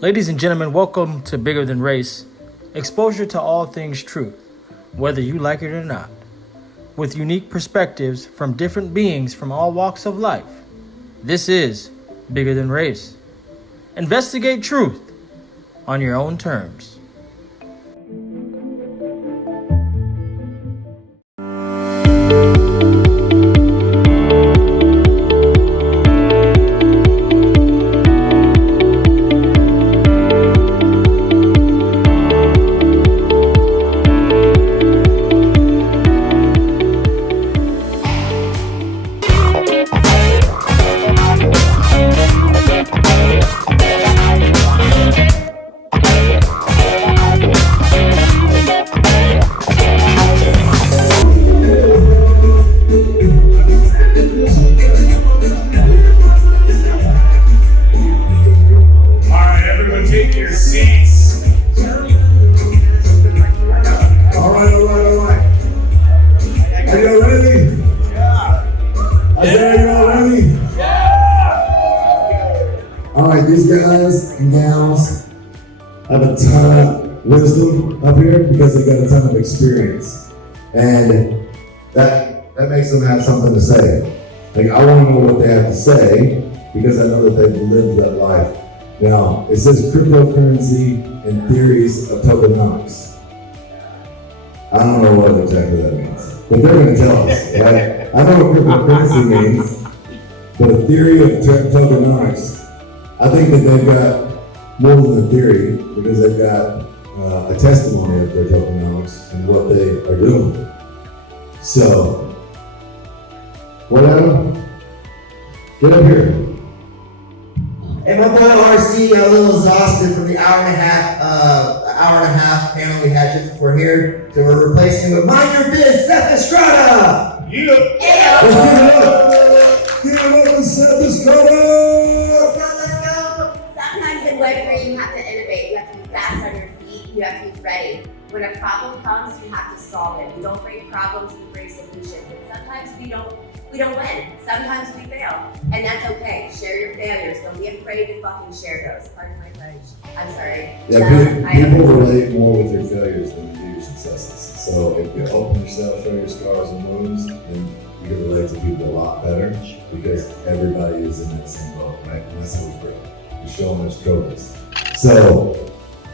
Ladies and gentlemen, welcome to Bigger Than Race, exposure to all things truth, whether you like it or not, with unique perspectives from different beings from all walks of life. This is Bigger Than Race. Investigate truth on your own terms. Up here because they got a ton of experience, and that makes them have something to say. Like, I want to know what they have to say because I know that they've lived that life. Now, it says cryptocurrency and theories of tokenomics. I don't know what exactly that means, but they're going to tell us, right? I know what cryptocurrency means, but a theory of tokenomics, I think that they've got more than a theory because they've got a testimony of their tokenomics and what they are doing. So, what Adam? Get up here. Hey, my boy RC got a little exhausted from the hour and a half panel we had just before here. So we're replacing him with Mind Your Biz, Seth Estrada! Yeah! Let's give it up to Seth Estrada! Let's go! Sometimes in Web3 you have to innovate, you have to be fast on your feet, you have to be ready. When a problem comes, you have to solve it. We don't bring problems, we bring solutions. And sometimes we don't win. Sometimes we fail. And that's okay. Share your failures. Don't be afraid to fucking share those. Pardon my French. I'm sorry. Yeah, people relate more with your failures than you do your successes. So if you open yourself, show your scars and wounds, then you can relate to people a lot better because everybody is in that same boat, right? And that's how we grow. We show them as trophies. So,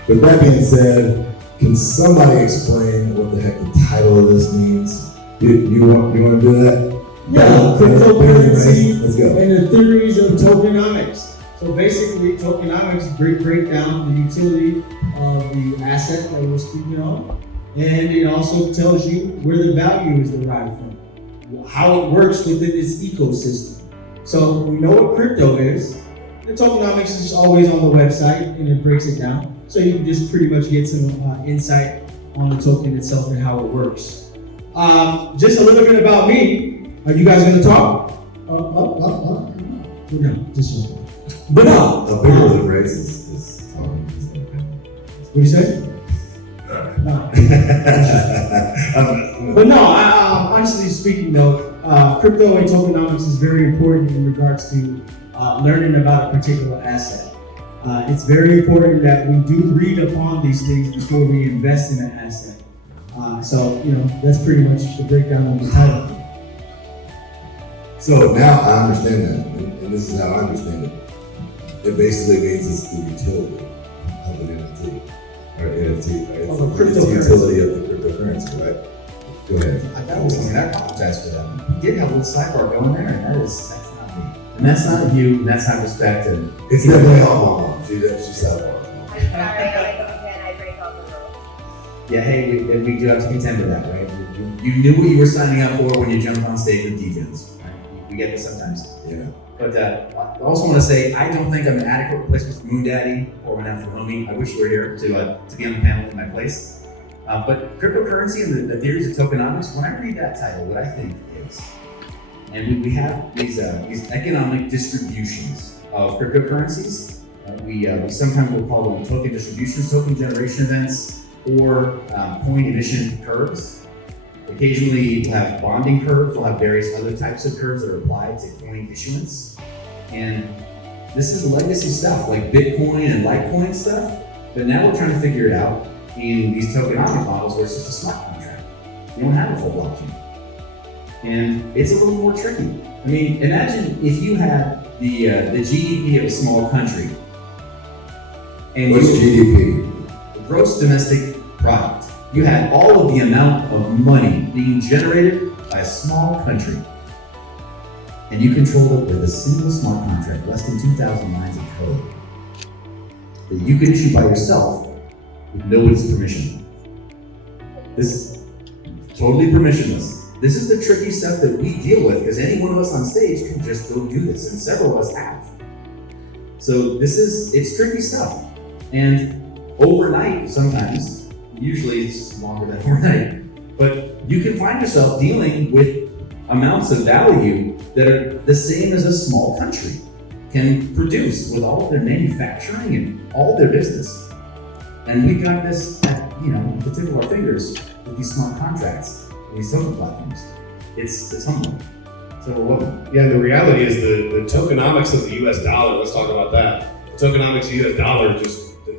with that being said, can somebody explain what the heck the title of this means? You want to do that? Yeah, cryptocurrency Let's go. And the theories of tokenomics. So basically, tokenomics break down the utility of the asset that we're speaking on, and it also tells you where the value is derived from, how it works within this ecosystem. So we know what crypto is. The tokenomics is always on the website, and it breaks it down. So you can just pretty much get some insight on the token itself and how it works. Just a little bit about me. Are you guys gonna talk? No, just one. But no. The Bigger Than Race is talking. What do you say? No. But no, honestly speaking though, crypto and tokenomics is very important in regards to learning about a particular asset. It's very important that we do read upon these things before we invest in an asset. So, that's pretty much the breakdown of the title. So now I understand that, and this is how I understand it. It basically means it's the utility of an NFT, or NFT, right? It's the utility of the cryptocurrency, right? Go ahead. I apologize for that. You did have a little sidebar going there, and that's not me. And that's not you, and that's not respect. And it's definitely all mom. She's sidebar. I'm sorry, I break all the rules. Yeah, hey, we do have to contend with that, right? You knew what you were signing up for when you jumped on stage with DJs. We get this sometimes. Yeah. But I also want to say, I don't think I'm an adequate replacement for Moon Daddy or my nephew Homie. I wish you were here to be on the panel in my place. But cryptocurrency and the theories of tokenomics, when I read that title, what I think is, and we have these economic distributions of cryptocurrencies. We sometimes will call them token distributions, token generation events, or coin emission curves. Occasionally we'll have bonding curves, we'll have various other types of curves that are applied to coin issuance. And This is legacy stuff like Bitcoin and Litecoin stuff, but now we're trying to figure it out in these tokenomic models where it's just a smart contract. You don't have a full blockchain. And it's a little more tricky. I mean, imagine if you had the GDP of a small country. And What's GDP? the gross domestic product. You had all of the amount of money being generated by a small country. And you controlled it with a single smart contract, less than 2,000 lines of code, that you could issue by yourself with nobody's permission. This is totally permissionless. This is the tricky stuff that we deal with, because any one of us on stage can just go do this, and several of us have. So it's tricky stuff. And overnight, sometimes, usually it's longer than overnight, but you can find yourself dealing with amounts of value that are the same as a small country can produce with all of their manufacturing and all their business. And we've got this at the tip of our fingers with these smart contracts and these token platforms. It's humbling. So we're welcome. Yeah, the reality is the tokenomics of the US dollar, let's talk about that. The tokenomics of the US dollar,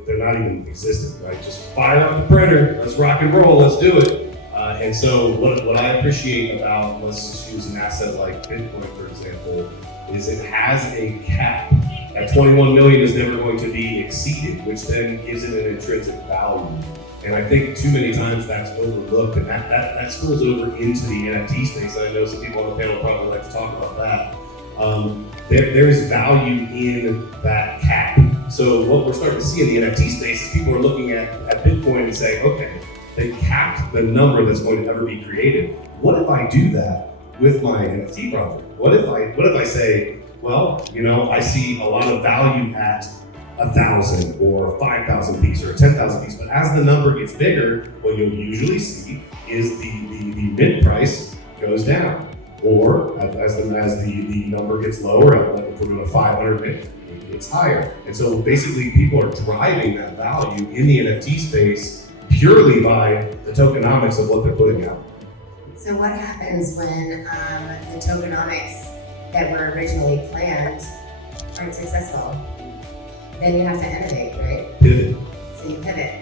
they're not even existent, right? Just fire up the printer, let's rock and roll, let's do it. And so what I appreciate about, let's just use an asset like Bitcoin, for example, is it has a cap. That 21 million is never going to be exceeded, which then gives it an intrinsic value. And I think too many times that's overlooked, and that spills over into the NFT space. I know some people on the panel probably like to talk about that. There is value in that cap. So what we're starting to see in the NFT space is people are looking at Bitcoin and saying, okay, they capped the number that's going to ever be created. What if I do that with my NFT project? What if I say, well, I see a lot of value at 1,000 or 5,000 piece or 10,000 piece, but as the number gets bigger, what you'll usually see is the mint price goes down, or as the number gets lower, like if we're doing a 500 mint, it gets higher. And so basically, people are driving that value in the NFT space purely by the tokenomics of what they're putting out. So what happens when the tokenomics that were originally planned aren't successful? Then you have to innovate, right? Pivot. So you pivot.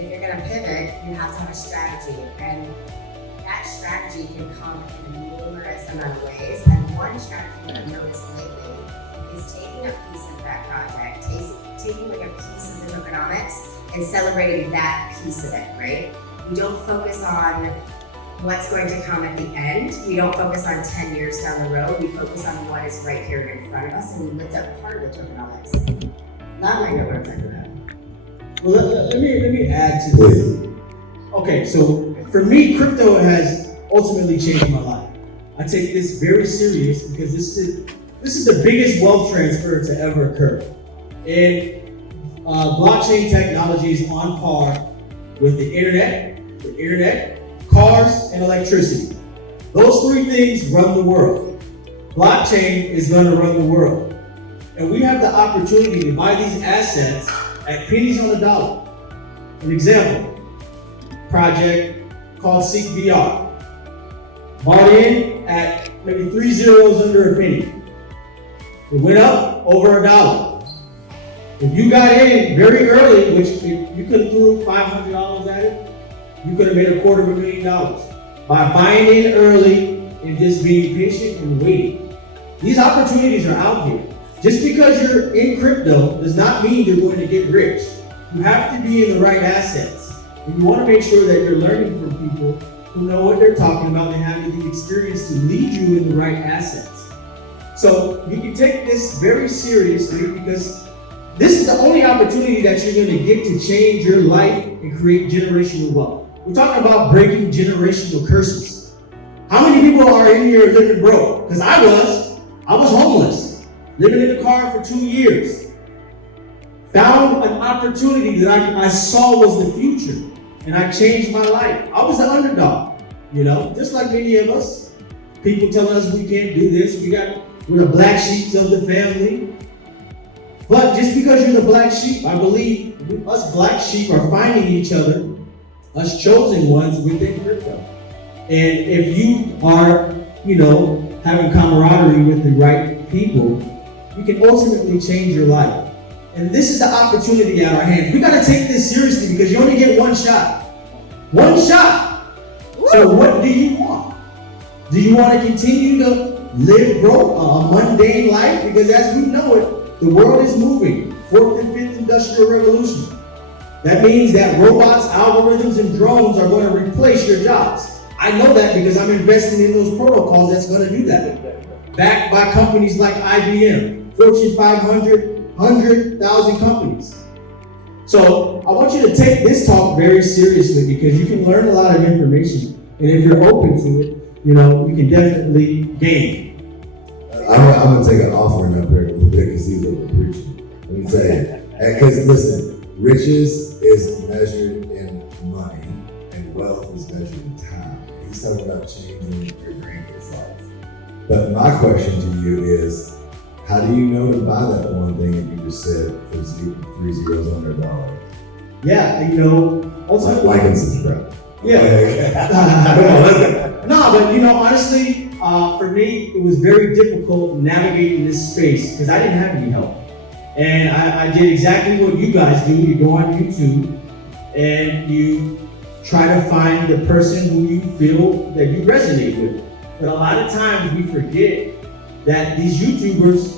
If you're gonna pivot, you have to have a strategy, and that strategy can come in numerous amount of ways. And one strategy that I've noticed lately is taking a piece of that project, taking like a piece of the tokenomics and celebrating that piece of it, right? We don't focus on what's going to come at the end. We don't focus on 10 years down the road. We focus on what is right here in front of us, and we lift up part of the tokenomics. Not like what I'm talking about. Well, let me add to this. Okay, so for me, crypto has ultimately changed my life. I take this very serious because this is the biggest wealth transfer to ever occur. And blockchain technology is on par with the internet, cars, and electricity. Those three things run the world. Blockchain is going to run the world. And we have the opportunity to buy these assets at pennies on the dollar. An example, project called Seek VR. Bought in at maybe 3 zeros under a penny. It went up over $1. If you got in very early, which if you could have threw $500 at it, you could have made $250,000 by buying in early and just being patient and waiting. These opportunities are out here. Just because you're in crypto does not mean you're going to get rich. You have to be in the right assets. And you want to make sure that you're learning from people who know what they're talking about and have the experience to lead you in the right assets. So you can take this very seriously because this is the only opportunity that you're going to get to change your life and create generational wealth. We're talking about breaking generational curses. How many people are in here living broke? Because I was homeless, living in a car for 2 years. Found an opportunity that I saw was the future, and I changed my life. I was the underdog, just like many of us. People telling us we can't do this. We're the black sheep of the family. But just because you're the black sheep, I believe us black sheep are finding each other, us chosen ones within crypto. And if you are, having camaraderie with the right people, you can ultimately change your life. And this is the opportunity at our hands. We gotta take this seriously because you only get one shot. One shot! So what do you want? Do you want to continue to live broke, a mundane life? Because as we know it, the world is moving. Fourth and fifth industrial revolution. That means that robots, algorithms, and drones are going to replace your jobs. I know that because I'm investing in those protocols that's going to do that. Backed by companies like IBM, Fortune 500, 100,000 companies. So I want you to take this talk very seriously because you can learn a lot of information. And if you're open to it, you can definitely gain. I'm going to take an offering up here a little bit because he's over preaching. Let me tell you. Because listen, riches is measured in money and wealth is measured in time. He's talking about changing your grandkids' life. But my question to you is, how do you know to buy that one thing that you just said for 3 zeros under $1? Yeah, ultimately. Like and subscribe. Yeah. No, but honestly, for me, it was very difficult navigating this space because I didn't have any help. And I did exactly what you guys do. You go on YouTube and you try to find the person who you feel that you resonate with. But a lot of times we forget that these YouTubers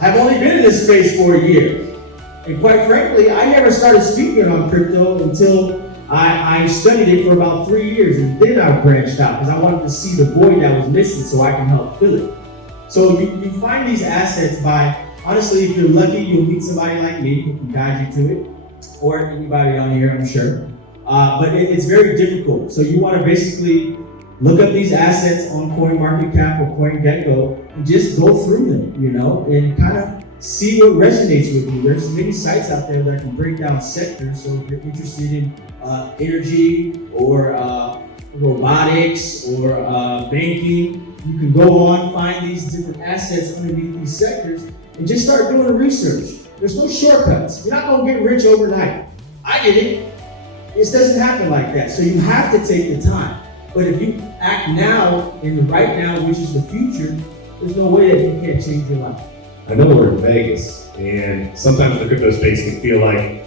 have only been in this space for a year. And quite frankly, I never started speaking on crypto until I studied it for about 3 years, and then I branched out because I wanted to see the void that was missing so I can help fill it. So you find these assets by, honestly, if you're lucky, you'll meet somebody like me who can guide you to it, or anybody on here, I'm sure. But it's very difficult. So you want to basically look up these assets on CoinMarketCap or CoinGecko and just go through them, and kind of see what resonates with you. There's many sites out there that can break down sectors. So if you're interested in energy or robotics or banking, you can go on, find these different assets underneath these sectors and just start doing research. There's no shortcuts. You're not gonna get rich overnight. I did it. It doesn't happen like that. So you have to take the time. But if you act now, in the right now, which is the future, there's no way that you can't change your life. I know we're in Vegas, and sometimes the crypto space can feel like,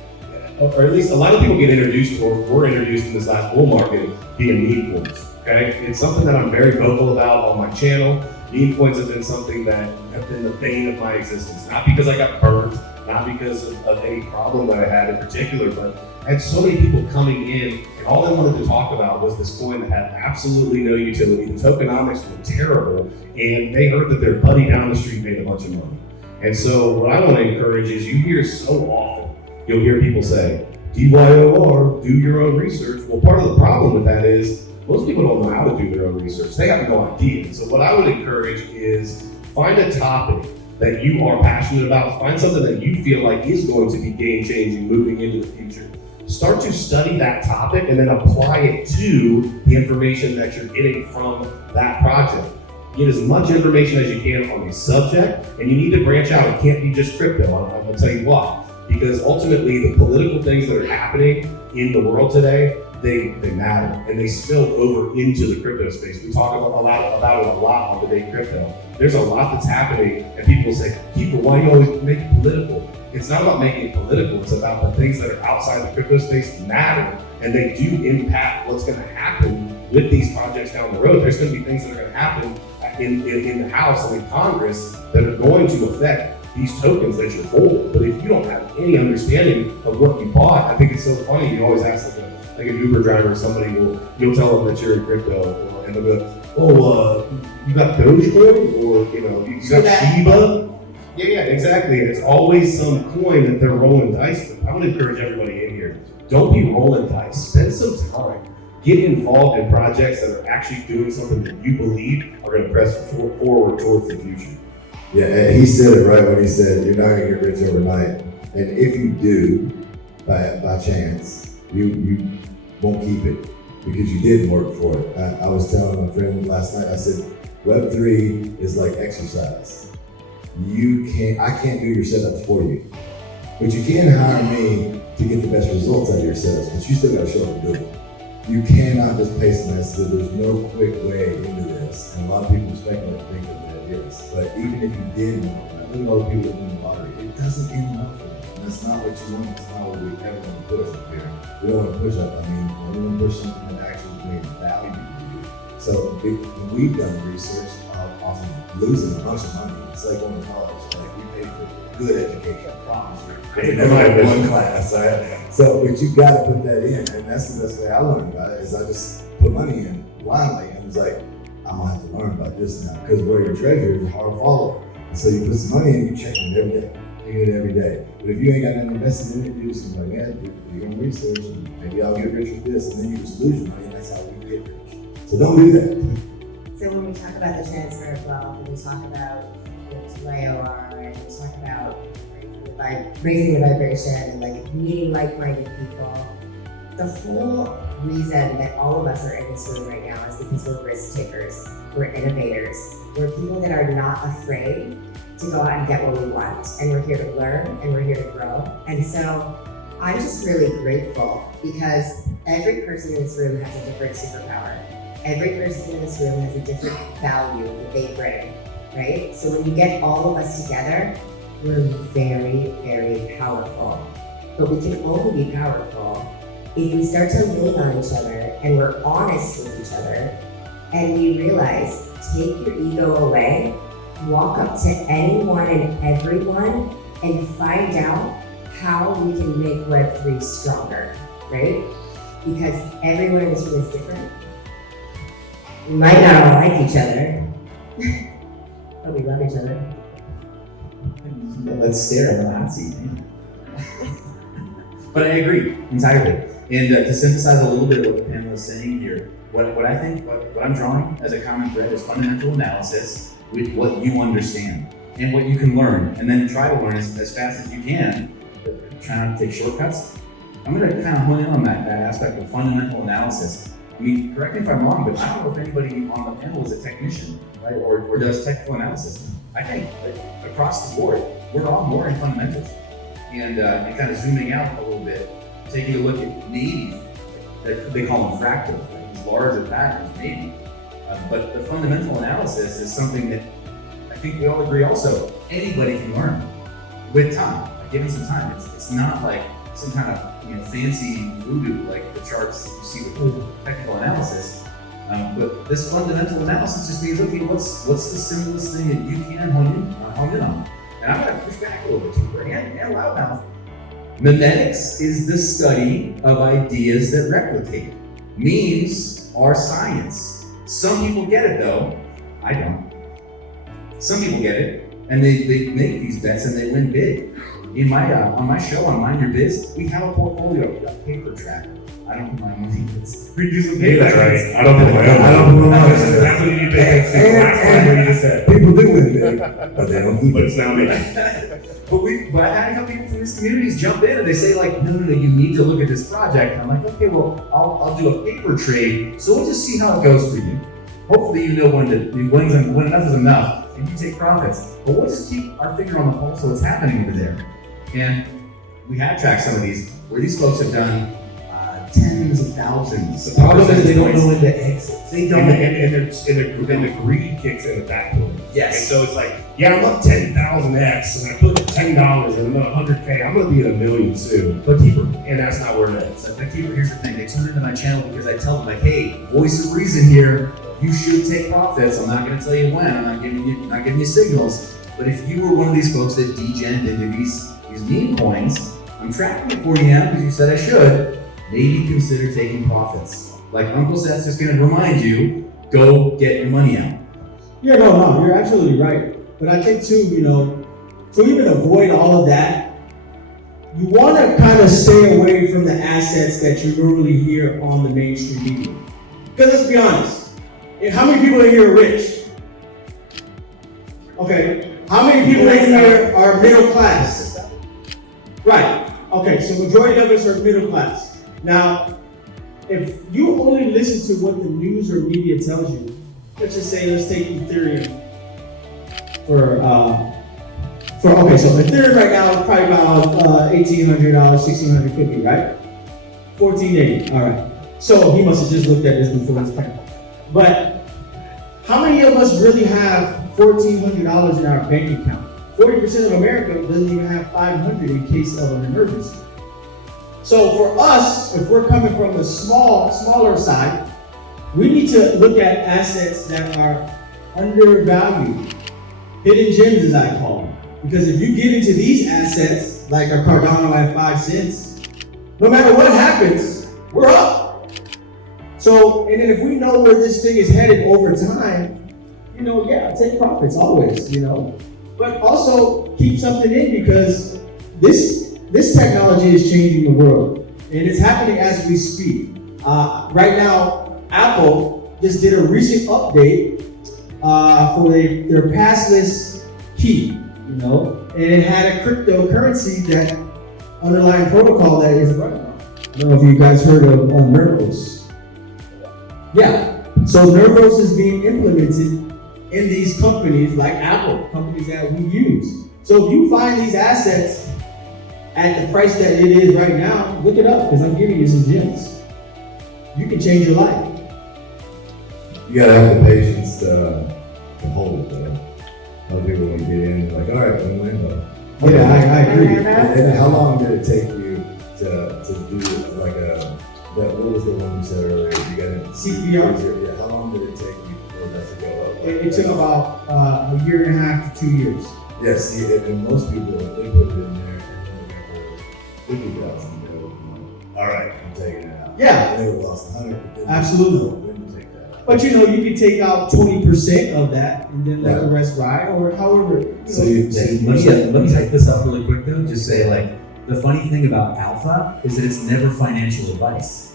or at least a lot of people get introduced, or were introduced in this last bull market via meme coins. Okay, it's something that I'm very vocal about on my channel. Meme coins have been something that have been the bane of my existence. Not because I got burned, not because of any problem that I had in particular, but I had so many people coming in, and all they wanted to talk about was this coin that had absolutely no utility. The tokenomics were terrible, and they heard that their buddy down the street made a bunch of money. And so what I want to encourage is, you hear so often, you'll hear people say, DYOR, do your own research. Well, part of the problem with that is most people don't know how to do their own research. They have no idea. And so what I would encourage is find a topic that you are passionate about. Find something that you feel like is going to be game-changing moving into the future. Start to study that topic and then apply it to the information that you're getting from that project. Get as much information as you can on the subject, and you need to branch out. It can't be just crypto. I'm going to tell you why. Because ultimately, the political things that are happening in the world today, they matter, and they spill over into the crypto space. We talk about it a lot on Today Crypto. There's a lot that's happening, and people say, Keeper, why do you always make it political? It's not about making it political. It's about the things that are outside the crypto space matter, and they do impact what's going to happen with these projects down the road. There's going to be things that are going to happen in the House and in Congress that are going to affect these tokens that you're holding. But if you don't have any understanding of what you bought, I think it's so funny. You always ask like an Uber driver or somebody, you'll tell them that you're in crypto, and they'll go, you got Dogecoin, or you got Shiba. Yeah, exactly. And it's always some coin that they're rolling dice with. I would encourage everybody in here, don't be rolling dice. Spend some time. Get involved in projects that are actually doing something that you believe are going to press forward towards the future. Yeah, and he said it right when he said you're not going to get rich overnight. And if you do, by chance, you won't keep it because you didn't work for it. I was telling my friend last night, I said, Web3 is like exercise. I can't do your setups for you. But you can hire me to get the best results out of your setups, but you still got to show up and do it. You cannot just pay some message. There's no quick way into this. And a lot of people speculate thinking that it is. But even if you did know look at all the people that win the lottery. It doesn't end well for them. And that's not what you want. It's not what we ever want to push up here. We don't want to push up. I mean, we want to push something that actually creates value to you. So we've done research off of losing a bunch of money. It's like going to college. Like we pay for good education. I promise you. They never had one class. Right? So, but you got to put that in, and that's the best way I learned about it. Is I just put money in blindly, and it's like I'm gonna have to learn about this now because where your treasure is hard to follow. And so you put some money in, you check it every day. You do it every day. But if you ain't got nothing invested in it, you just like, yeah, you're gonna research, and maybe I'll get rich with this, and then you just lose your money, and that's how we get rich. So don't do that. So when we talk about the transfer of wealth, and we talk about YOR, and we talk about raising the vibration and like meeting like-minded people, the whole reason that all of us are in this room right now is because we're risk takers, we're innovators, we're people that are not afraid to go out and get what we want, and we're here to learn and we're here to grow. And so I'm just really grateful because every person in this room has a different superpower. Every person in this room has a different value that they bring, right? So when you get all of us together, we're very, very powerful. But we can only be powerful if we start to lean on each other and we're honest with each other and we realize, take your ego away, walk up to anyone and everyone and find out how we can make Web3 stronger, right? Because everyone in this room is different. We might not all like each other, but we love each other. Let's stare on the hot seat. But I agree entirely. And to synthesize a little bit of what the panel is saying here, what I think, what I'm drawing as a common thread is fundamental analysis with what you understand and what you can learn, and then try to learn as fast as you can. Try not to take shortcuts. I'm going to kind of hone in on that aspect of fundamental analysis. I mean, correct me if I'm wrong, but I don't know if anybody on the panel is a technician, right, or does technical analysis. I think across the board, we're all more in fundamentals. And kind of zooming out a little bit, taking a look at maybe, they call them fractals, right? These larger patterns, maybe. But the fundamental analysis is something that I think we all agree also, anybody can learn with time, like given some time. It's not like some kind of fancy voodoo like the charts that you see with technical analysis. But this fundamental analysis just means, okay, what's the simplest thing that you can hone in on? And I'm going to push back a little bit too, and loudmouth. Memetics is the study of ideas that replicate. Memes are science. Some people get it though. I don't. Some people get it, and they make these bets and they win big. In my on my show on Mind Your Biz, we have a portfolio, a paper tracker. I don't put my money in this. We do some paper trackers. I don't put my own. I don't put my own. That's what you did. Last time what you just said. People do win big, but they don't keep But it. it's not me. But I had a couple people from these communities jump in and they say like, no, you need to look at this project. And I'm like, okay, well, I'll do a paper trade. So we'll just see how it goes for you. Hopefully you know when enough is enough and you take profits. But we'll just keep our finger on the pulse of what's happening over there. And we have tracked some of these where these folks have done tens of thousands. The problem is they don't know when to exit. They don't. And the greed kicks in at that point. Yes. And so it's like, yeah, I'm up 10,000x, and I put $10 and I'm up 100K. I'm gonna be at $1 million soon. But keeper. And that's not where it is. So here's the thing, they tune into my channel because I tell them like, hey, voice of reason here, you should take profits. I'm not gonna tell you when, I'm not giving you signals. But if you were one of these folks that degened into these meme coins, I'm tracking it for you now because you said I should, maybe consider taking profits. Like Uncle Seth's just gonna remind you, go get your money out. Yeah, no, you're absolutely right. But I think too, to even avoid all of that, you want to kind of stay away from the assets that you normally hear on the mainstream media. Because let's be honest, how many people in here are rich? Okay, how many people in here are middle class? Right, okay, so majority of us are middle class. Now, if you only listen to what the news or media tells you, let's just say, let's take Ethereum okay, so Ethereum right now is probably about $1,800, $1,650, right? 1480, all right. So he must have just looked at this before this panel. But how many of us really have $1,400 in our bank account 40% of America doesn't even have 500 in case of an emergency. So for us, if we're coming from the smaller side, we need to look at assets that are undervalued, hidden gems as I call them. Because if you get into these assets, like a Cardano at 5 cents, no matter what happens, we're up. So, and then if we know where this thing is headed over time, take profits always, But also keep something in because this technology is changing the world. And it's happening as we speak. Right now, Apple just did a recent update for their passless key, and it had a cryptocurrency that underlying protocol that is running on. I don't know if you guys heard of Nervos. Yeah, so Nervos is being implemented in these companies like Apple, companies that we use. So if you find these assets at the price that it is right now, look it up because I'm giving you some gems. You can change your life. You gotta have the patience to hold it though. A lot of people when you get in, they're like, all right, I'm Lambo. Yeah, I agree. And how long did it take you to do like what was the one you said earlier? You got it. CPR? Yeah, how long did it take you for that to go up? It took about a year and a half to 2 years. Yes, see, and most people, they put it in there and then they got 50,000, all right, I'm taking it out. Yeah. And they would lost 100. Absolutely. When you take that out. But you can take out 20% of that and then let the rest ride, or however. So let me type this up really quick though. Just say the funny thing about alpha is that it's never financial advice.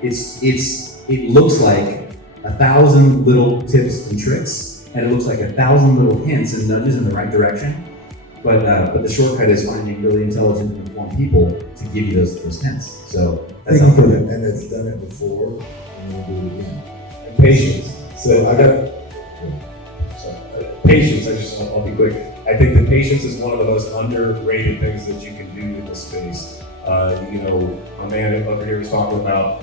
It looks like 1,000 little tips and tricks, and it looks like 1,000 little hints and nudges in the right direction. But the shortcut is finding really intelligent and informed people to give you those hints. So that's how and it's done it before, and we'll do it again. And patience. So patience. I'll be quick. I think that patience is one of the most underrated things that you can do in this space. A man over here was talking about,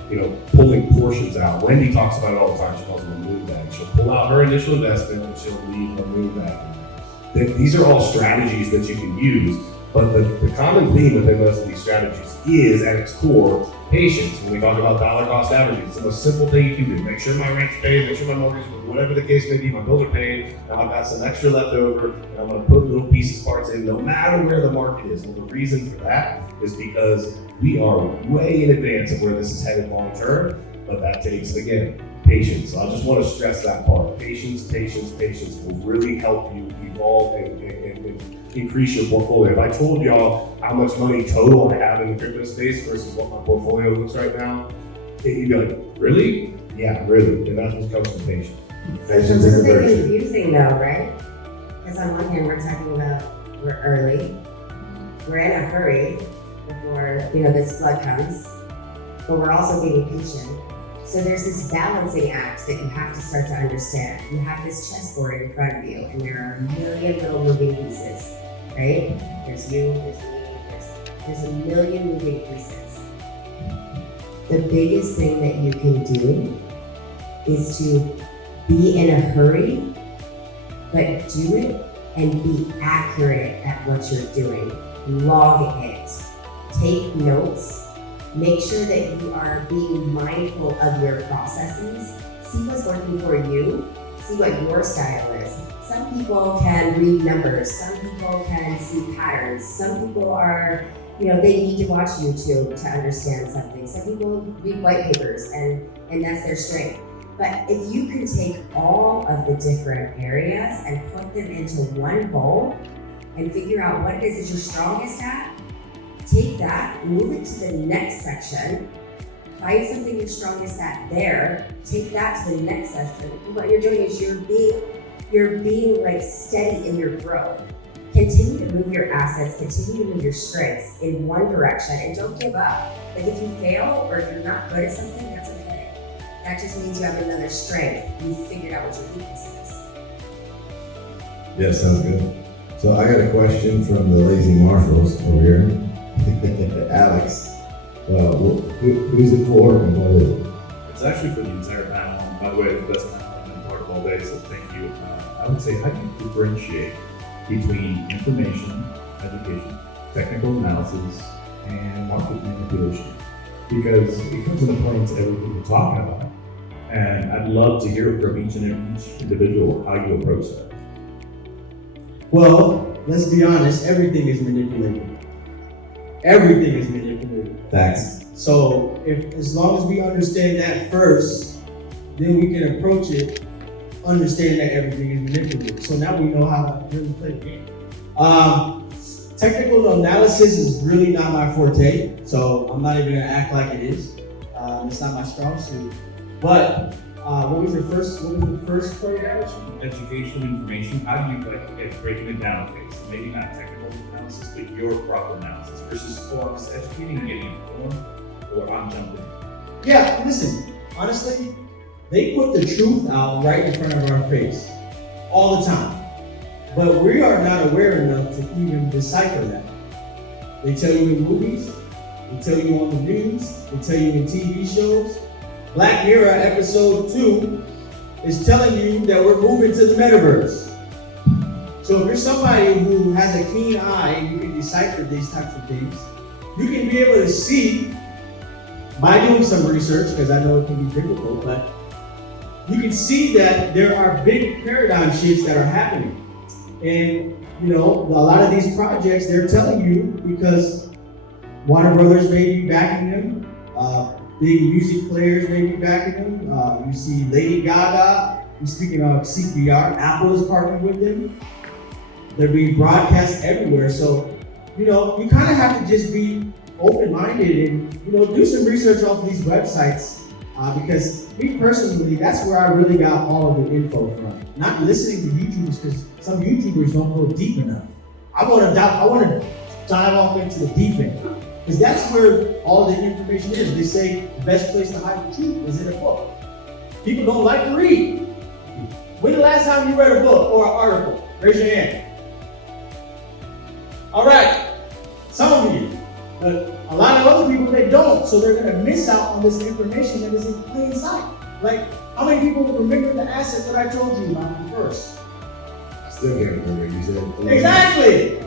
pulling portions out. Wendy talks about it all the time. She calls them a moon bag. She'll pull out her initial investment and she'll leave a moon bag. These are all strategies that you can use, but the common theme within most of these strategies is, at its core, patience. When we talk about dollar cost averaging, it's the most simple thing you can do. Make sure my rent's paid, make sure my mortgage, whatever the case may be, my bills are paid, now I've got some extra left over, and I'm gonna put little pieces, parts in, no matter where the market is. Well, the reason for that is because we are way in advance of where this is headed long term, but that takes, again, patience. So I just want to stress that part. Patience will really help you evolve and increase your portfolio. If I told y'all how much money total I have in the crypto space versus what my portfolio looks right now, you'd be like, really? Yeah, really. And that's what comes from patience. Patience It's is a a bit virtue. confusing though, right? Because on one hand, we're talking about we're early, we're in a hurry before this flood comes, but we're also being patient. So there's this balancing act that you have to start to understand. You have this chessboard in front of you, and there are a million little moving pieces, right? There's you, there's me, there's a million moving pieces. The biggest thing that you can do is to be in a hurry, but do it and be accurate at what you're doing. Log it, take notes, make sure that you are being mindful of your processes. See what's working for you, see what your style is. Some people can read numbers, some people can see patterns, some people are, they need to watch YouTube to understand something. Some people read white papers and that's their strength. But if you can take all of the different areas and put them into one bowl and figure out what it is that you're strongest at, take that, move it to the next section, find something you're strongest at there, take that to the next section. What you're doing is you're being like steady in your growth. Continue to move your assets, continue to move your strengths in one direction, and don't give up. Like if you fail or if you're not good at something, that's okay. That just means you have another strength. You figured out what your weakness is. Yeah, sounds good. So I got a question from the Lazy Marshals over here. Alex, who's it for and what is it? It's actually for the entire panel. And by the way, the best panel I've been part of all day, so thank you. I would say, how do you differentiate between information, education, technical analysis, and market manipulation. Because it comes into play into everything we're talking about. And I'd love to hear from each individual how you approach that. Well, let's be honest, everything is manipulated. Everything is manipulated. Facts. So as long as we understand that first, then we can approach it understanding that everything is manipulated. So now we know how to really play the game. Technical analysis is really not my forte, so I'm not even gonna act like it is. It's not my strong suit. But what was the first part of that question? Education, information, how do you breaking it down, okay? So maybe not technical analysis, but your proper analysis versus, oh, I'm just educating and getting informed, or I'm jumping in. Yeah, listen, honestly, they put the truth out right in front of our face all the time. But we are not aware enough to even decipher that. They tell you in movies, they tell you on the news, they tell you in TV shows. Black Mirror episode 2 is telling you that we're moving to the metaverse. So if you're somebody who has a keen eye and you can decipher these types of things, you can be able to see, by doing some research, because I know it can be difficult, but you can see that there are big paradigm shifts that are happening. And you know, a lot of these projects, they're telling you because Warner Brothers may be backing them, big music players may be backing them. You see Lady Gaga, speaking of CPR, Apple is partnering with them. They're being broadcast everywhere. So, you know, you kind of have to just be open-minded and, you know, do some research off these websites. Because me personally, that's where I really got all of the info from. Not listening to YouTubers, because some YouTubers don't go deep enough. I want to dive off into the deep end, because that's where all the information is. They say the best place to hide the truth is in a book. People don't like to read. When the last time you read a book or an article? Raise your hand. All right, some of you. But a lot of other people, they don't, so they're gonna miss out on this information that is in plain sight. Like, how many people remember the asset that I told you about first? I still can't remember. You said Exactly.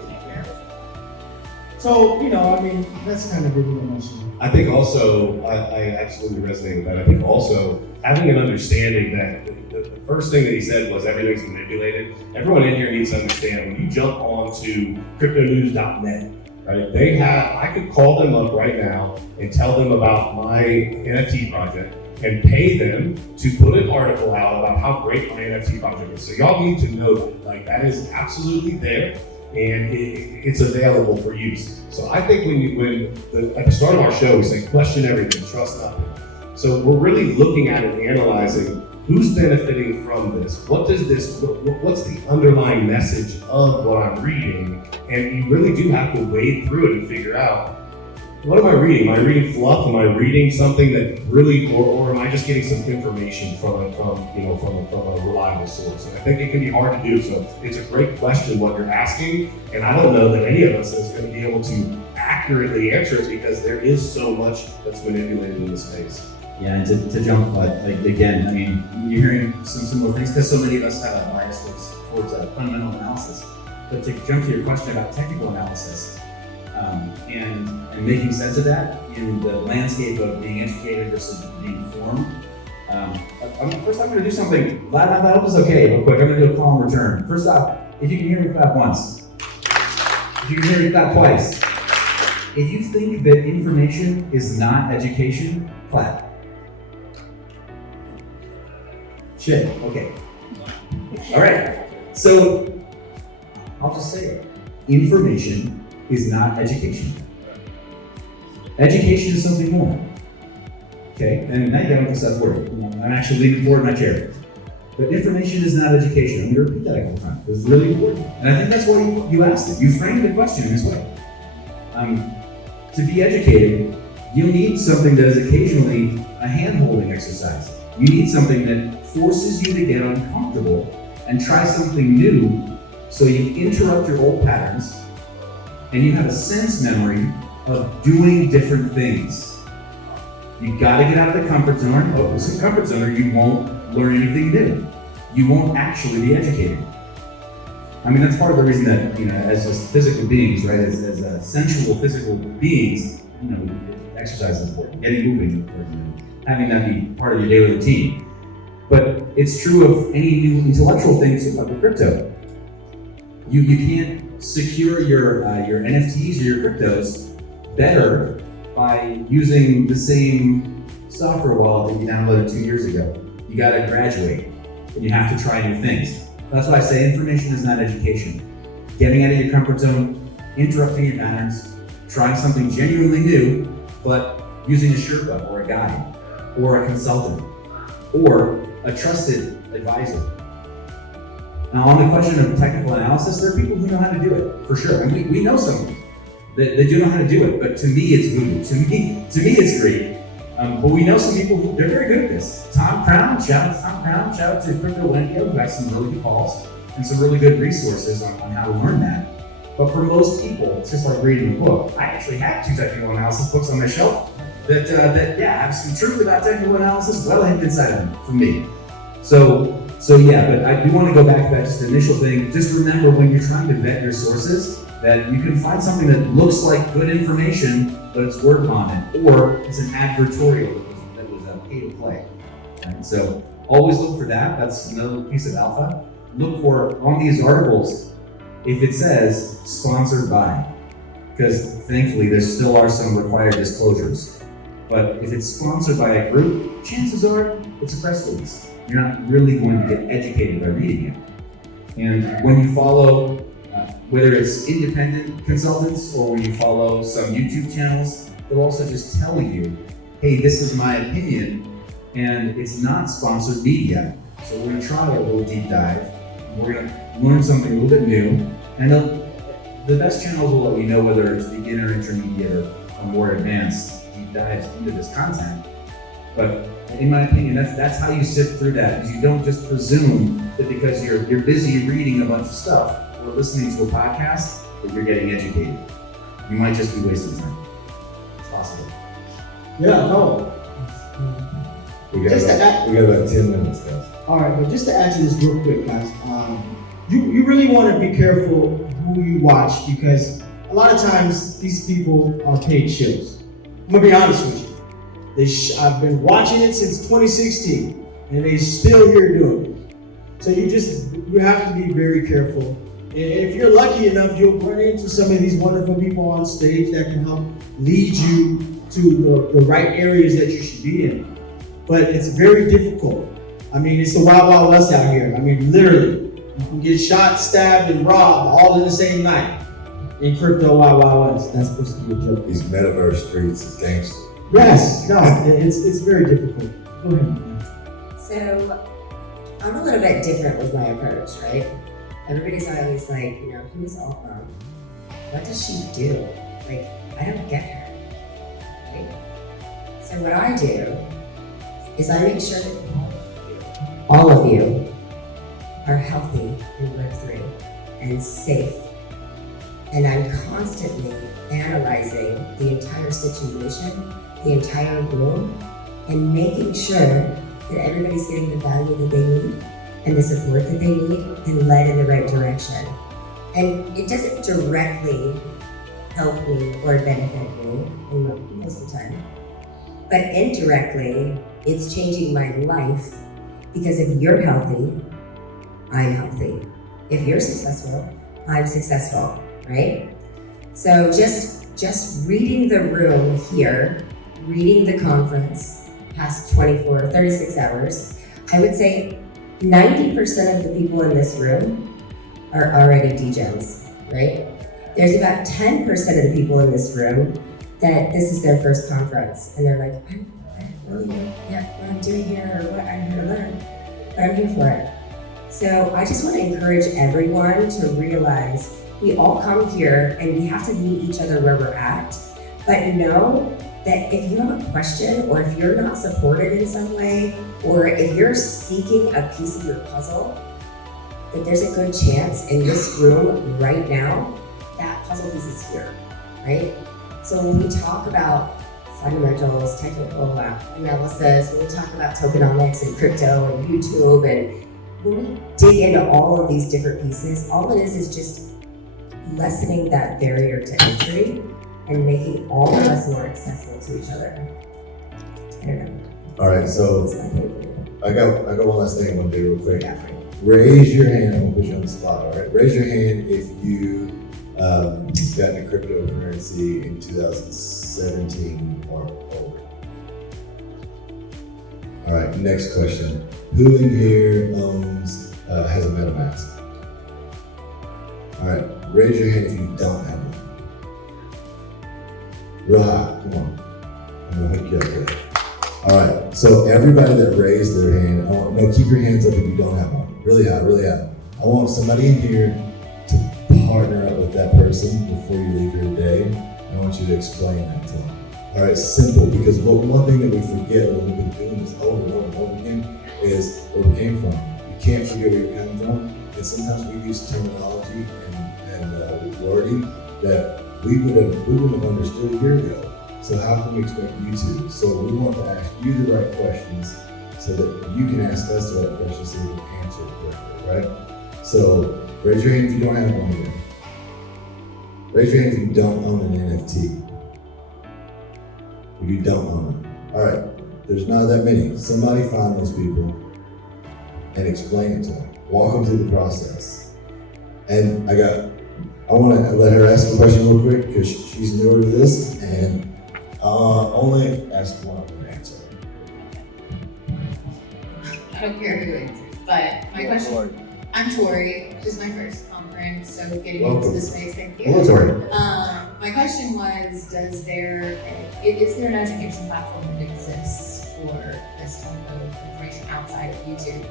So, you know, I mean, that's kind of a good emotion. I think also, I absolutely resonate with that. I think also having an understanding that the first thing that he said was everything's manipulated. Everyone in here needs to understand when you jump onto cryptonews.net, right? I could call them up right now and tell them about my NFT project and pay them to put an article out about how great my NFT project is. So y'all need to know that, like, that is absolutely there and it's available for use. So I think at the start of our show, we say question everything, trust nothing. So we're really looking at it and analyzing who's benefiting from this? What's the underlying message of what I'm reading? And you really do have to wade through it and figure out, what am I reading? Am I reading fluff? Am I reading something that really, or am I just getting some information from a reliable source? And I think it can be hard to do. So it's a great question what you're asking, and I don't know that any of us is going to be able to accurately answer it because there is so much that's manipulated in this space. Yeah, and to jump, like again, I mean, you're hearing some similar things because so many of us have a bias towards fundamental analysis. But to jump to your question about technical analysis, and making sense of that in the landscape of being educated versus being informed. First, I'm going to do something. I hope it's okay, real quick. I'm going to do a call and return. First off, if you can hear me, clap once. If you can hear me, clap twice. If you think that information is not education, clap. Shit. Okay. All right. So I'll just say it. Information is not education. Education is something more. Okay, and now you gotta fix that word. I'm actually leaning forward in my chair. But information is not education. I'm gonna repeat that a couple times. It's really important. And I think that's why you asked it. You framed the question in this way. To be educated, you need something that is occasionally a hand-holding exercise. You need something that forces you to get uncomfortable and try something new so you interrupt your old patterns and you have a sense memory of doing different things. You gotta get out of the comfort zone. Oh, this is a comfort zone or you won't learn anything new. You won't actually be educated. I mean, that's part of the reason that, as just physical beings, right, as sensual physical beings, exercise is important, getting moving is important, having that be part of your daily routine. But it's true of any new intellectual things like with crypto. You can't secure your NFTs or your cryptos better by using the same software wallet that you downloaded 2 years ago. You gotta graduate, and you have to try new things. That's why I say information is not education. Getting out of your comfort zone, interrupting your patterns, trying something genuinely new, but using a Sherpa or a guide, or a consultant, or a trusted advisor. Now, on the question of technical analysis, there are people who know how to do it, for sure. And we know some that do know how to do it, but to me, it's voodoo. To me, it's Greek. But we know some people who, they're very good at this. Tom Crown, shout out to Crypto Lendio, who has some really good calls and some really good resources on how to learn that. But for most people, it's just like reading a book. I actually have 2 technical analysis books on my shelf that have some truth about technical analysis well hidden inside of them for me. So yeah, but I do want to go back to that just initial thing. Just remember when you're trying to vet your sources that you can find something that looks like good information, but it's word vomit, or it's an advertorial that was pay to play. And so always look for that. That's another piece of alpha. Look for on these articles if it says sponsored by, because thankfully there still are some required disclosures. But if it's sponsored by a group, chances are it's a press release. You're not really going to get educated by reading it. And when you follow, whether it's independent consultants or when you follow some YouTube channels, they'll also just tell you, hey, this is my opinion, and it's not sponsored media. So we're gonna try a little deep dive. We're gonna learn something a little bit new, and the best channels will let you know whether it's beginner, intermediate, or more advanced deep dives into this content. But in my opinion, that's how you sift through that, because you don't just presume that because you're busy reading a bunch of stuff or listening to a podcast that you're getting educated. You might just be wasting time. It's possible. Yeah, no. We got about 10 minutes, guys. All right, but just to add to this real quick, guys, you really want to be careful who you watch, because a lot of times these people are paid shows. I'm gonna be honest with you. I've been watching it since 2016, and they're still here doing it. So you have to be very careful. And if you're lucky enough, you'll run into some of these wonderful people on stage that can help lead you to the right areas that you should be in. But it's very difficult. I mean, it's the wild, wild west out here. I mean, literally, you can get shot, stabbed, and robbed all in the same night in crypto wild, wild west. That's supposed to be a joke. These metaverse streets is gangster. Yes, no, it's very difficult. Go ahead. So I'm a little bit different with my approach, right? Everybody's always like, who's Alpha? What does she do? Like, I don't get her, right? So what I do is I make sure that all of you are healthy in Web3 and safe. And I'm constantly analyzing the entire situation, the entire room, and making sure that everybody's getting the value that they need and the support that they need and led in the right direction. And it doesn't directly help me or benefit me most of the time, but indirectly, it's changing my life, because if you're healthy, I'm healthy. If you're successful, I'm successful, right? So just reading the room here, reading the conference past 36 hours, I would say 90% of the people in this room are already degens, right? There's about 10% of the people in this room that this is their first conference, and they're like, I don't really know what I'm doing here or what I'm here to learn, but I'm here for it. So I just want to encourage everyone to realize we all come here and we have to meet each other where we're at, but know that if you have a question, or if you're not supported in some way, or if you're seeking a piece of your puzzle, that there's a good chance in this room right now, that puzzle piece is here, right? So when we talk about fundamentals, technical analysis, when we talk about tokenomics and crypto and YouTube and when we dig into all of these different pieces, all it is just lessening that barrier to entry and making all of us more accessible to each other. I don't know. All right, so That's my favorite. I got one last thing I want to do real quick. Yeah, Frank. Raise your hand. I'm gonna put you on the spot. All right, raise your hand if you got into cryptocurrency in 2017 or over. All right, next question. Who in here has a MetaMask? All right, raise your hand if you don't have one. Real high, come on. I'm gonna hook you up there. All right, so everybody that raised their hand, no, keep your hands up if you don't have one. Really high, really high. I want somebody in here to partner up with that person before you leave here today. I want you to explain that to them. All right, simple, because one thing that we forget when we've been doing this over and over and over again is where we came from. You can't forget where you're coming from, and sometimes we use terminology and wording that we wouldn't have understood a year ago. So how can we expect you to? So we want to ask you the right questions so that you can ask us the right questions so we can answer it correctly, right? So raise your hand if you don't have one yet. Raise your hand if you don't own an NFT. If you don't own one. All right, there's not that many. Somebody find those people and explain it to them. Walk them through the process. And I want to let her ask a question real quick because she's newer to this and only ask one of them to answer. I don't care who answers, but my question, I'm Tori, this is my first conference, so getting into the space, thank you. Hello, Tori. My question was, is there an education platform that exists for this type of information outside of YouTube?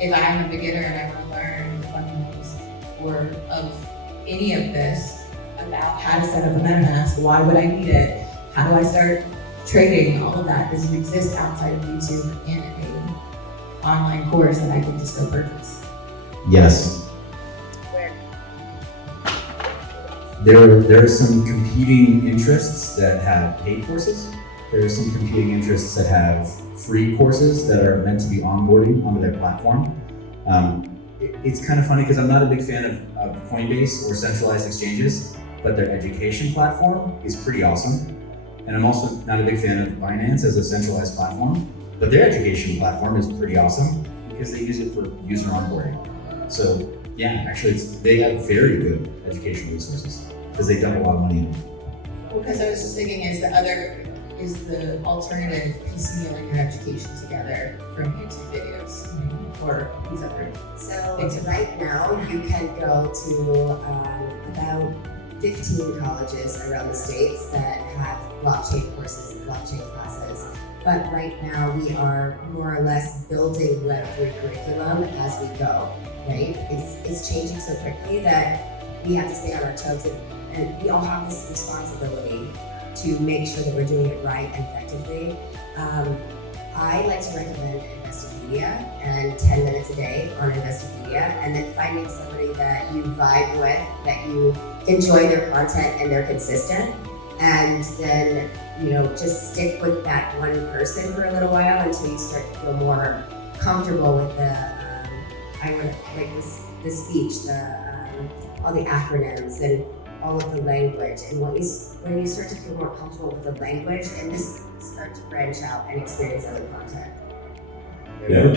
If I am a beginner and I want to learn the fundamentals of any of this about how to set up a MetaMask, why would I need it? How do I start trading? All of that, does it exist outside of YouTube in an online course that I can just go purchase? Yes. Where? There are some competing interests that have paid courses. There are some competing interests that have free courses that are meant to be onboarding onto their platform. It's kind of funny because I'm not a big fan of Coinbase or centralized exchanges, but their education platform is pretty awesome. And I'm also not a big fan of Binance as a centralized platform, but their education platform is pretty awesome because they use it for user onboarding. So yeah, actually they have very good educational resources because they dump a lot of money in it. Well, because I was just thinking, is the alternative piecemealing your education together from YouTube videos or these other? So right now you can go to about 15 colleges around the states that have blockchain courses and blockchain classes. But right now we are more or less building Web3 curriculum as we go, right? It's changing so quickly that we have to stay on our toes and we all have this responsibility to make sure that we're doing it right and effectively. I like to recommend Investopedia and 10 minutes a day on Investopedia, and then finding somebody that you vibe with, that you enjoy their content and they're consistent, and then just stick with that one person for a little while until you start to feel more comfortable with the speech, all the acronyms and all of the language. And when you start to feel more comfortable with the language, and just start to branch out and experience other content. Yeah.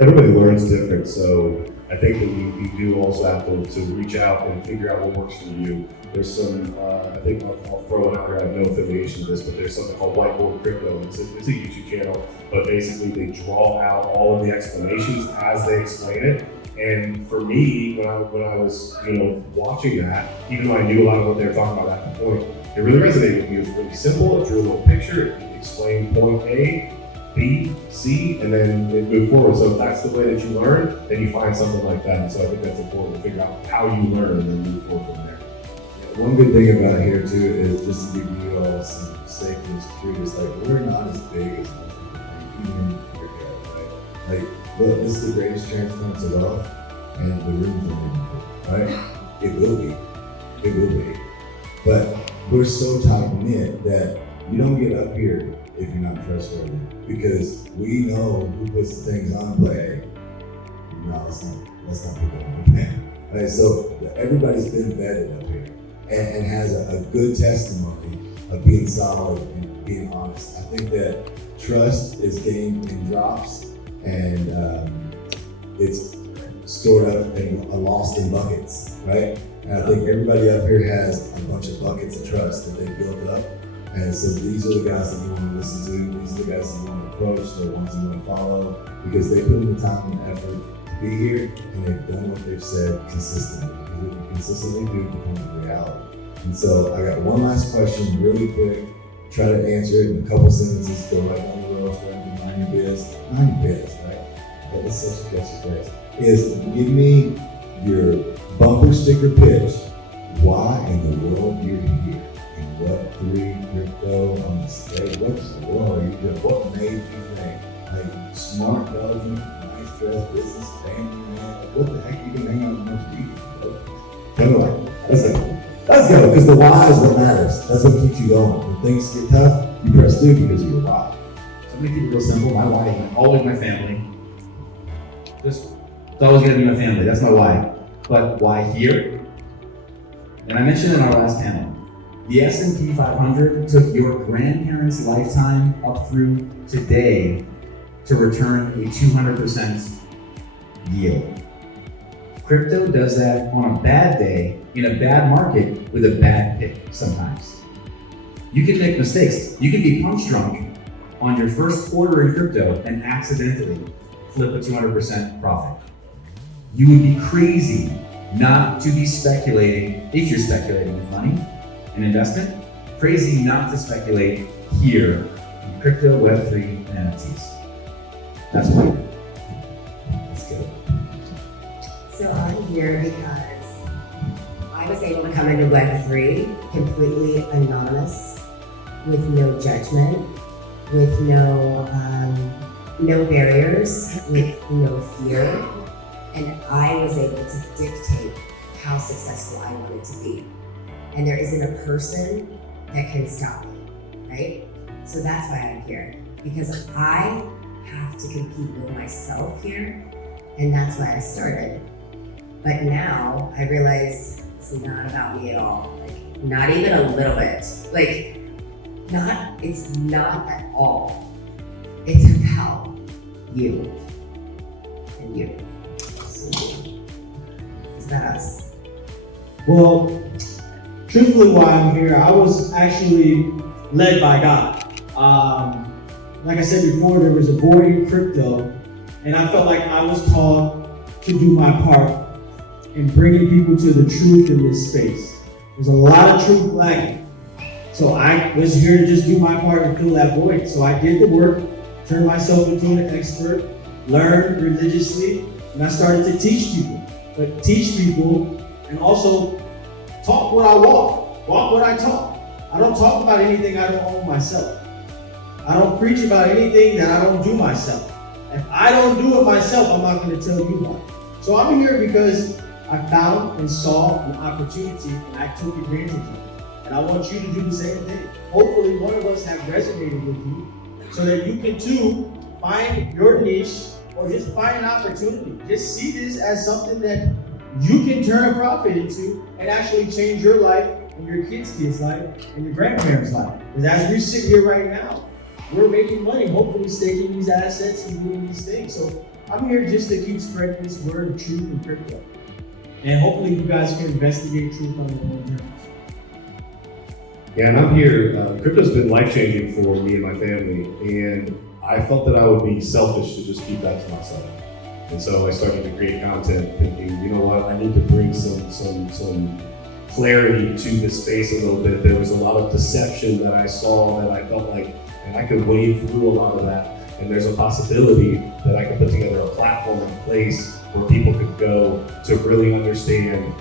Everybody learns different, so I think that we do also have to reach out and figure out what works for you. There's some, I think I'll throw it out here, I have no affiliation with this, but there's something called Whiteboard Crypto. It's a YouTube channel, but basically they draw out all of the explanations as they explain it. And for me, when I was watching that, even though I knew a lot of what they were talking about at the point, it really resonated with me. It was really simple. It drew a little picture. It explained point A, B, C, and then it moved forward. So if that's the way that you learn, then you find something like that. And so I think that's important to figure out how you learn and then move forward from there. One good thing about here too is just to give you all some safety and security. It's like we're not as big as most people think, even in your head, right? Like, look, this is the greatest transference of wealth, and the room's only full, right? It will be. But we're so tight knit that you don't get up here if you're not trustworthy, because we know who puts things on play No, let's not pick on them. Right, so everybody's been vetted up here and has a good testimony of being solid and being honest. I think that trust is gained in drops, and it's stored up and lost in buckets, right? And I think everybody up here has a bunch of buckets of trust that they built up. And so these are the guys that you want to listen to. These are the guys that you want to approach, the ones you want to follow, because they put in the time and effort to be here, and they've done what they've said consistently. Because what you consistently do becomes a reality. And so I got one last question, really quick. Try to answer it in a couple sentences. Go right on the road, mind your biz. Mind your biz, right? That is such a catchy phrase. Is give me your bumper sticker pitch. Why in the world you're here? In Web3, crypto, on the stage? What in the world are you doing? What made you think? Like smart, Belgian, nice dress, business, family man. Like, what the heck you can hang out with a bunch of people? Anyway, let's go, because the why is what matters. That's what keeps you going. When things get tough, you press through because of your why. So I'm gonna keep it real simple. My why is always my family. It's always gonna be my family. That's my why. But why here? And I mentioned in our last panel, the S&P 500 took your grandparents' lifetime up through today to return a 200% yield. Crypto does that on a bad day, in a bad market, with a bad pick sometimes. You can make mistakes. You can be punch drunk on your first quarter in crypto and accidentally flip a 200% profit. You would be crazy not to be speculating, if you're speculating with money and investment, crazy not to speculate here in crypto, Web3, and NFTs. That's why. Let's go. So I'm here because I was able to come into Web3 completely anonymous, with no judgment, with no barriers, with no fear, and I was able to dictate how successful I wanted to be. And there isn't a person that can stop me, right? So that's why I'm here, because I have to compete with myself here, and that's why I started. But now I realize it's not about me at all. Like, not even a little bit. It's not at all. It's about you and you. It's about us. Well, truthfully, why I'm here, I was actually led by God. Like I said before, there was a void in crypto, and I felt like I was called to do my part in bringing people to the truth in this space. There's a lot of truth lacking. So I was here to just do my part and fill that void. So I did the work, turned myself into an expert, learned religiously, and I started to teach people. But teach people and also talk what I walk what I talk. I don't talk about anything I don't own myself. I don't preach about anything that I don't do myself. If I don't do it myself, I'm not going to tell you about it. So I'm here because I found and saw an opportunity and I took advantage of it. And I want you to do the same thing. Hopefully one of us have resonated with you so that you can too find your niche or just find an opportunity. Just see this as something that you can turn a profit into and actually change your life and your kids' life and your grandparents' life. Because as we sit here right now, we're making money, hopefully staking these assets and doing these things. So I'm here just to keep spreading this word of truth in crypto. And hopefully you guys can investigate truth on your own terms. Yeah, and I'm here. Crypto's been life-changing for me and my family, and I felt that I would be selfish to just keep that to myself. And so I started to create content thinking, you know what, I need to bring some clarity to this space a little bit. There was a lot of deception that I saw that I felt like, and I could wade through a lot of that. And there's a possibility that I could put together a platform in place where people could go to really understand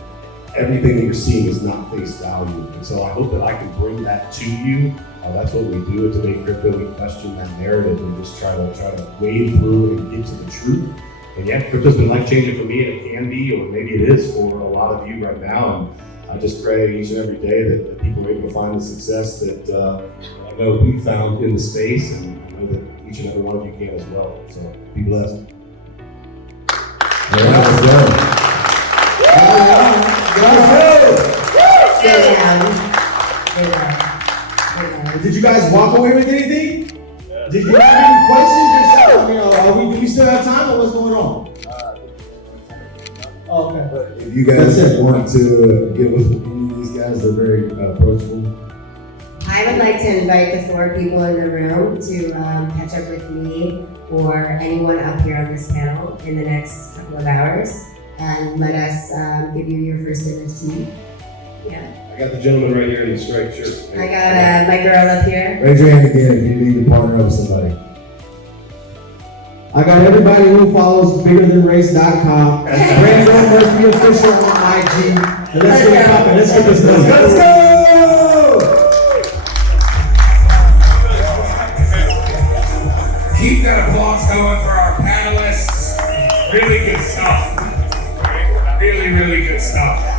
everything that you're seeing is not face value. And so I hope that I can bring that to you. That's what we do at Today Crypto. We question that narrative and just try to wade through and get to the truth. And yeah, crypto's been life-changing for me, and it can be, or maybe it is for a lot of you right now. And I just pray each and every day that people are able to find the success that I know we found in the space, and I know that each and every one of you can as well. So be blessed. All Did you guys walk away with anything? Did you have any questions yourself? Do we still have time or what's going on? Oh, okay. But if you guys want to get with any of these guys, they're very approachable. I would like to invite the 4 people in the room to catch up with me or anyone up here on this panel in the next couple of hours and let us give you your first NFT. Yeah. I got the gentleman right here in the striped shirt. I got my girl up here. Raise your hand again if you need to partner up with somebody. I got everybody who follows biggerthanrace.com. Brandon Murphy official on IG. And let's get it poppin'. Let's get this done. Let's go! Keep that applause going for our panelists. Really good stuff. Really, really good stuff.